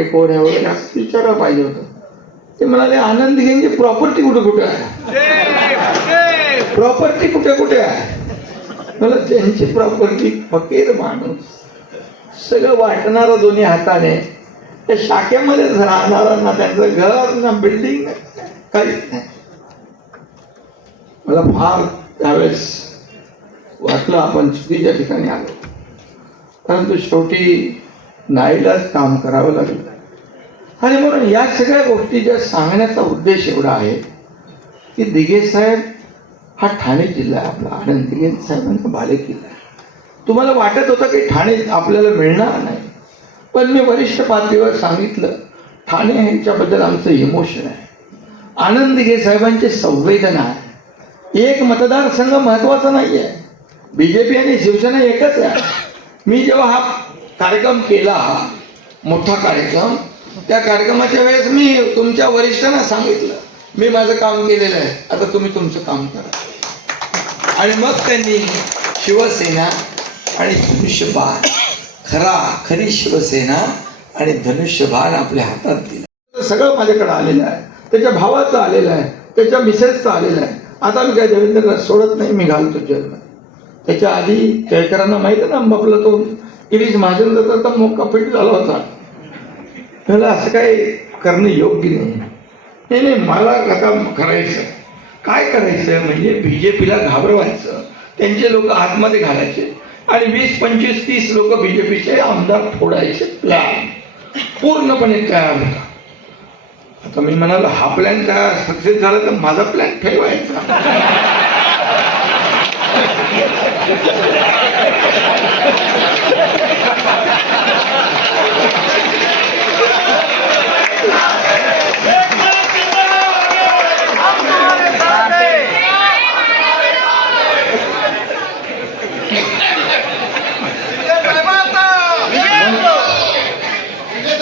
मागे कोण आहे वगैरे असं पाहिजे होतं. ते म्हणाले आनंद घेऊन प्रॉपर्टी कुठे कुठे आहे? प्रॉपर्टी कुठे कुठे आहे? मला त्यांची प्रॉपर्टी फकीर माणूस. सगळं वाटणारा दोन्ही हाताने. त्या शाखेमध्येच राहणारा ना त्यांचं घर ना बिल्डिंग काहीच नाही. मला फार त्यावेळेस वाटलं आपण चुकीच्या ठिकाणी आलो. परंतु शेवटी नाईलाच काम करावं लागलं. आणि म्हणून या सगळ्या गोष्टी ज्या सांगण्याचा उद्देश एवढा आहे की दिघे साहेब हा ठाणे जिल्हा आहे आपला आनंद दिघे साहेबांचा बालेकिल्ला आहे. तुम्हाला वाटत होतं की ठाणे आपल्याला मिळणार नाही पण मी वरिष्ठ पातळीवर सांगितलं ठाणे ह्यांच्याबद्दल आमचं इमोशन आहे. आनंद दिघे साहेबांची संवेदना आहे. एक मतदारसंघ महत्त्वाचा नाही आहे बी जे पी आणि शिवसेना एकच आहे. मी जेव्हा हा कार्यक्रम केला मोठा कार्यक्रम त्या कार्यक्रमाच्या वेळेस मी तुमच्या वरिष्ठांना सांगितलं. मी माझं काम केलेलं आहे. आता तुम्ही तुमचं काम करा. आणि मग त्यांनी शिवसेना आणि धनुष्यबाण खरा खरी शिवसेना आणि धनुष्यबाण आपल्या हातात दिलं. सगळं माझ्याकडे आलेलं आहे. त्याच्या भावाचं आलेलं आहे. त्याच्या मिसेसचं आलेलं आहे. आता मी काय देवेंद्रला सोडत नाही मी घालतो जन्म. त्याच्या आधी केळकरांना माहिती आहे ना आपला तो गिरीश महाजन तर मोका फिट झाला होता. मला असं काही करणं योग्य नाही. नाही नाही मला आता करायचं. काय करायचं? म्हणजे बी जे पीला घाबरवायचं. त्यांचे लोक आतमध्ये घालायचे. आणि वीस पंचवीस तीस लोक बी जे पीचे आमदार फोडायचे प्लॅन पूर्णपणे तयार होता. आता मी म्हणालो हा प्लॅन तयार सक्सेस झाला तर माझा प्लॅन ठेवायचा व्हायचा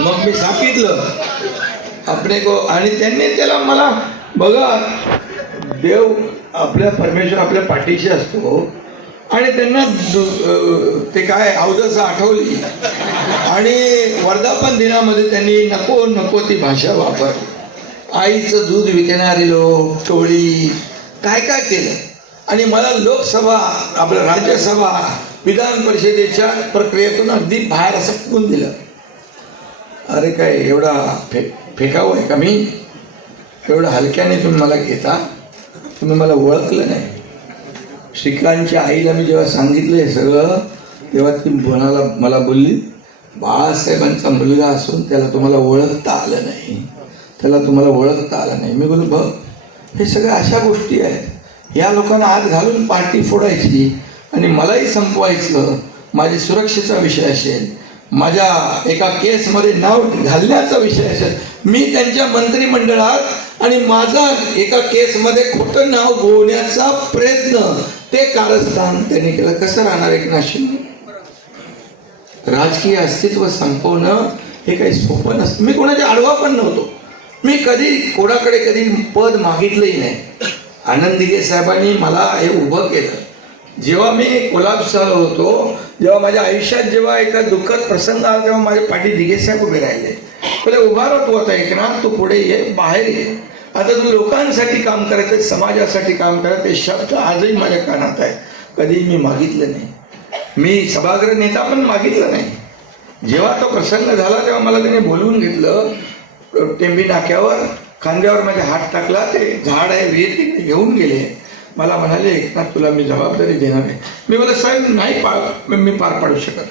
मग मी सांगितलं आपले को आणि त्यांनी त्याला मला बघा देव आपल्या परमेश्वर आपल्या पाठीशी असतो. आणि त्यांना ते काय अवदस आठवली. आणि वर्धापन दिनामध्ये त्यांनी नको नको ती भाषा वापर. आईचं दूध विकणारे लोक टोळी काय काय केलं? आणि मला लोकसभा आपल्या राज्यसभा विधान परिषदेच्या प्रक्रियेतून अगदी बाहेर असं दिलं. अरे काय एवढा फे फेकावं आहे का मी? एवढं हलक्याने तुम्ही मला घेता. तुम्ही मला ओळखलं नाही. श्रीकांतच्या आईला मी जेव्हा सांगितलं हे सगळं तेव्हा ती म्हणाला मला बोलली बाळासाहेबांचा मुलगा असून त्याला तुम्हाला ओळखता आलं नाही. त्याला तुम्हाला ओळखता आलं नाही. मी बोलू बघ हे सगळ्या अशा गोष्टी आहेत. या लोकांना आत घालून पार्टी फोडायची आणि मलाही संपवायचं. माझी सुरक्षेचा विषय असेल माझ्या एका केसमध्ये नाव घालण्याचा विषय असेल. मी त्यांच्या मंत्रिमंडळात आणि माझा एका केसमध्ये खोटं नाव गोवण्याचा प्रयत्न ते कारस्थान त्यांनी केलं. कसं राहणार एक नाशिक? राजकीय अस्तित्व संपवणं हे काही सोपं नसतं मी कोणाच्या आडवा पण नव्हतो. मी कधी कोणाकडे कधी पद मागितलंही नाही. आनंद साहेबांनी मला हे उभं केलं. जेव्हा मी कोल्हापूर होतो जेव्हा माझ्या आयुष्यात जेव्हा एका दुःखद प्रसंग आला तेव्हा माझे पाठी दिगेसाहेब उभे राहिले. पहिले उभा राहतो आता एकनाथ तू पुढे ये बाहेर ये. आता तू लोकांसाठी काम करायचं समाजासाठी काम करायचं ते शब्द आजही माझ्या कानात आहे. कधी मी मागितलं नाही. मी सभागृह नेता पण मागितलं नाही. जेव्हा तो प्रसंग झाला तेव्हा मला त्याने बोलवून घेतलं. टेंबी नाक्यावर खांद्यावर माझ्या हात टाकला ते झाड आहे विहीर तिकडे घेऊन गेले. मला म्हणाले एकनाथ तुला मी जबाबदारी देणार आहे. मी मला साहेब नाही पार मी पार पाडू शकत.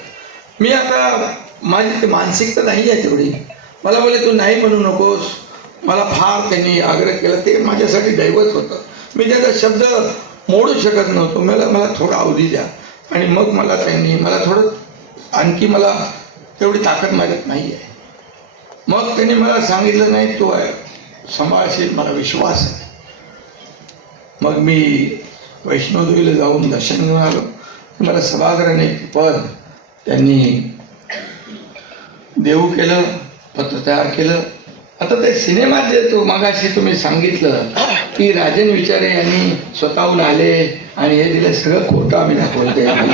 मी आता माझी ते मानसिकता नाही आहे तेवढी. मला बोले तू नाही म्हणू नकोस. मला फार त्यांनी आग्रह केला. ते माझ्यासाठी दैवत होतं. मी त्याचा शब्द मोडू शकत नव्हतो. मला मला थोडा अवधी द्या. आणि मग मला त्यांनी मला थोडं आणखी मला तेवढी ताकद माझ्यात नाही आहे. मग त्यांनी मला सांगितलं नाही तो आहे. सांभाळशील मला विश्वास आहे. मग मी वैष्णोदेवीला जाऊन दर्शन घेऊन आलो. मला सभागृहाने पद त्यांनी देऊ केलं पत्र तयार केलं. आता ते सिनेमात जे तो मगाशी तुम्ही सांगितलं की राजन विचारे यांनी स्वतःहून आले आणि हे दिलं सगळं खोटं आम्ही दाखवलं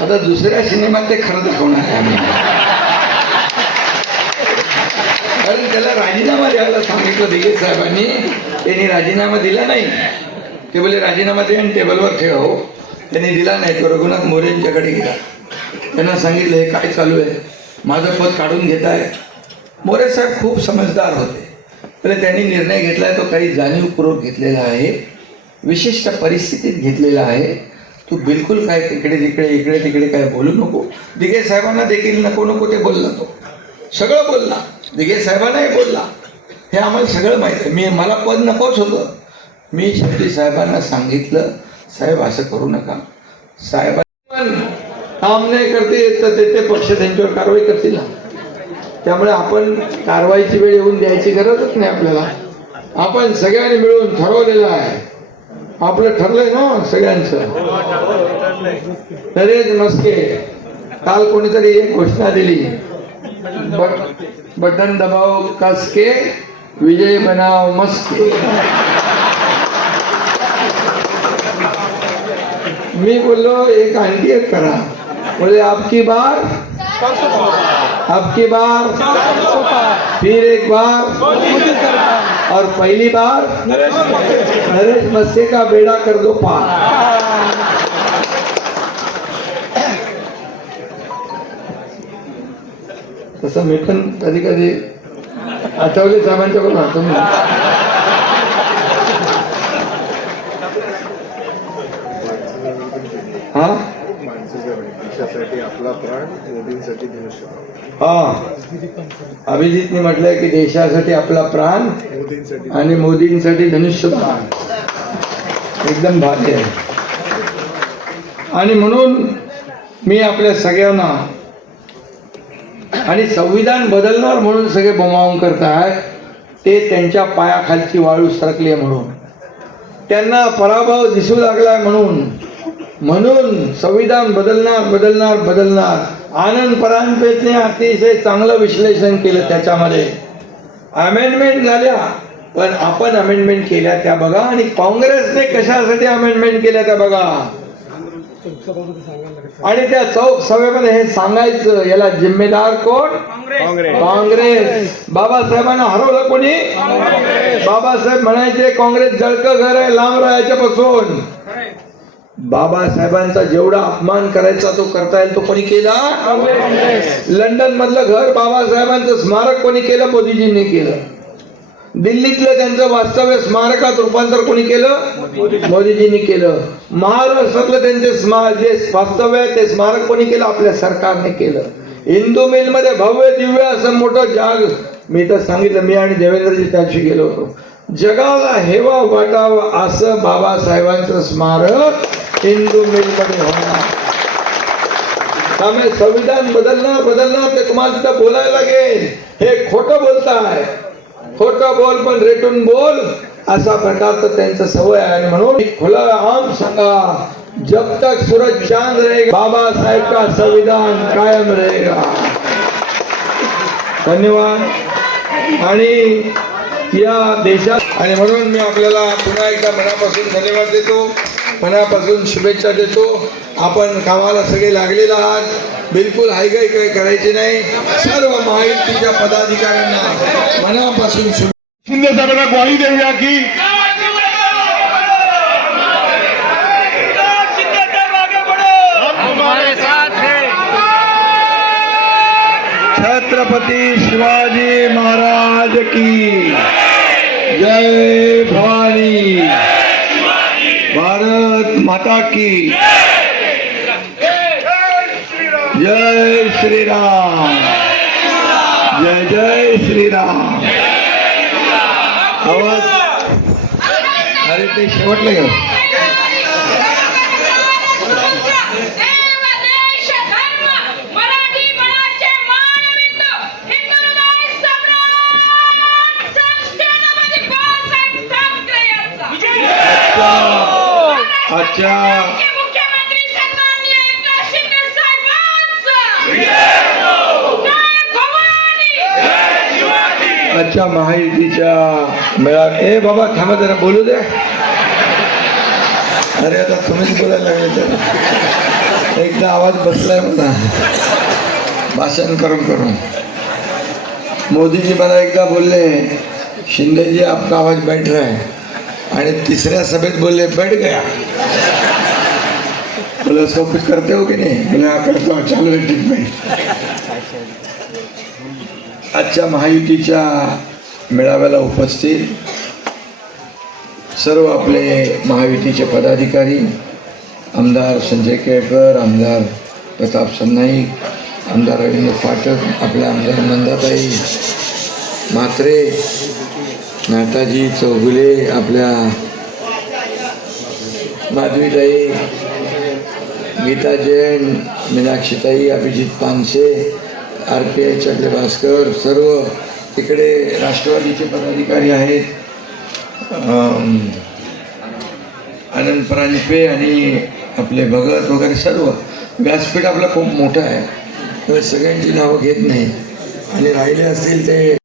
आता दुसऱ्या सिनेमात ते खरं दाखवणार आहे आम्ही. कारण त्याला राजीनामा द्यायला सांगितलं दिगे साहेबांनी. त्यांनी राजीनामा दिला नाही. ते बोले राजीनामा दे आणि टेबलवर ठेव. हो त्यांनी दिला नाही तो रघुनाथ मोरेंच्याकडे गेला. त्यांना सांगितलं हे काय चालू आहे? माझं पद काढून घेत आहे मोरे साहेब खूप समजदार होते. तर त्यांनी निर्णय घेतला आहे तो काही जाणीवपूर्वक घेतलेला आहे. विशिष्ट परिस्थितीत घेतलेला आहे. तू बिलकुल काय तिकडे तिकडे इकडे तिकडे काय बोलू नको. दिघे साहेबांना देखील नको नको ते बोलला तो. सगळं बोलला. दिघे साहेबांनाही बोलला. हे आम्हाला सगळं माहीत आहे. मी मला पद नकोच होतं. मी शेवटी साहेबांना सांगितलं साहेब असं करू नका. साहेबांनी पण काम नाही करते तर ते ते पक्ष त्यांच्यावर कारवाई करतील ना. त्यामुळे आपण कारवाईची वेळ येऊन द्यायची गरजच नाही आपल्याला. आपण सगळ्यांनी मिळून ठरवलेलं आहे. आपलं ठरलंय ना सगळ्यांचं. नरेश मस्के काल कोणीतरी एक घोषणा दिली. बट बटन दबाव कसके? विजय बनाव मस्के मी बोललो, एक एक करा. बोले आपकी बार? आपकी बार. फिर एक बार। और पहली बार? नरेश मस्के का बेड़ा कर दो पार। तसं मी पण कधी कधी आठवले साहेबांच्याकडून राहतो मी हा? आपला प्राण हा. अभिजितने म्हटलंय की देशासाठी आपला प्राण आणि मोदींसाठी धनुष्य प्राण एकदम भाग्य आहे. आणि म्हणून मी आपल्या सगळ्यांना आणि संविधान बदलणार म्हणून सगळे बोमावून करतायत ते त्यांच्या पायाखालची वाळू सरकली म्हणून. त्यांना पराभव दिसू लागलाय म्हणून. म्हणून संविधान बदलणार बदलणार बदलणार. आनंद परांपेतने अतिशय चांगलं विश्लेषण केलं त्याच्यामध्ये. अमेंडमेंट झाल्या पण आपण अमेंडमेंट केल्या त्या बघा. आणि काँग्रेसने कशासाठी अमेंडमेंट केल्या त्या बघा? आणि त्या चौक सभेमध्ये हे सांगायचं याला जिम्मेदार कोण? काँग्रेस. बाबासाहेबांना हरवलं कोणी? बाबासाहेब म्हणायचे काँग्रेस जळकं घर आहे लांब राहायच्यापासून बाबासाहेबांचा जेवढा अपमान करायचा तो करता येईल तो कोणी केला? लंडन मधलं घर बाबासाहेबांचं स्मारक कोणी केलं मोदीजींनी केलं? दिल्लीतलं त्यांचं वास्तव्य स्मारकात रूपांतर कोणी केलं? मोदीजींनी केलं. महाराष्ट्रातलं त्यांचे स्मा जे वास्तव्य आहे ते स्मारक कोणी केलं? आपल्या सरकारने केलं. हिंदू मिलमध्ये भव्य दिव्य असं मोठं जाग मी तर सांगितलं मी आणि देवेंद्रजी त्याशी गेलो होतो. जगाला हेवा वाटावं असं बाबासाहेबांचं स्मारक हिंदू मिलमध्ये होणार. त्यामुळे संविधान बदलणार बदलणार ते तुम्हाला तिथं बोलायला लागेल. हे खोटं बोलताय. खोटं बोल पण रेटून बोल असा प्रकारचं त्यांचं सवय आहे. आणि म्हणून खुला आम सांगा जब तक सूरज चांद रहेगा बाबा साहेब का संविधान कायम रहेगा. धन्यवाद. आणि या देशात आणि म्हणून मी आपल्याला पुन्हा एकदा मनापासून धन्यवाद देतो मनापासून शुभेच्छा देतो. आपण कामाला सगळे लागलेले आहात. बिलकुल हायगाई काही करायची नाही. सर्व महायुतीच्या पदाधिकाऱ्यांना मनापासून शिंदे साहेबांना ग्वाही देऊया की हमारे साथ है छत्रपति शिवाजी महाराज की जय भवानी। भारत माता की जय श्री राम जय जय श्री राम आवाज अरे ते शेवटलं देव आजच्या महायुतीच्या मेळा ए बाबा थांबा जरा बोलू द्या अरे आता तुम्हीच बोलायला लागले तर. एकदा आवाज बसलाय मला भाषण करून करून. मोदीजी मला एकदा बोलले शिंदेजी आपला आपका आवाज बैठ रहा है. आणि तिसऱ्या सभेत बोलले बैठ गया. बोल उसको कुछ करते हो की नाही? बोले करतो चालू आहे ट्रीटमेंट. आजच्या महायुतीच्या मेळाव्याला उपस्थित सर्व आपले महायुतीचे पदाधिकारी आमदार संजय केळकर आमदार प्रताप सरनाईक आमदार रवींद्र फाटक आपल्या आमदार मंदाताई म्हात्रे नाताजी चौगुले आपल्या माधवीताई Geeta Jain मीनाक्षीताई Abhijit Panse R P I Chandra Bhaskar सर्व तिकडे राष्ट्रवादीचे पदाधिकारी आहेत. आनंद परांजपे आणि आपले भगत वगैरे सर्व. व्यासपीठ आपलं खूप मोठं आहे. सगळ्यांची नावं घेत नाही. आणि राहिले असतील ते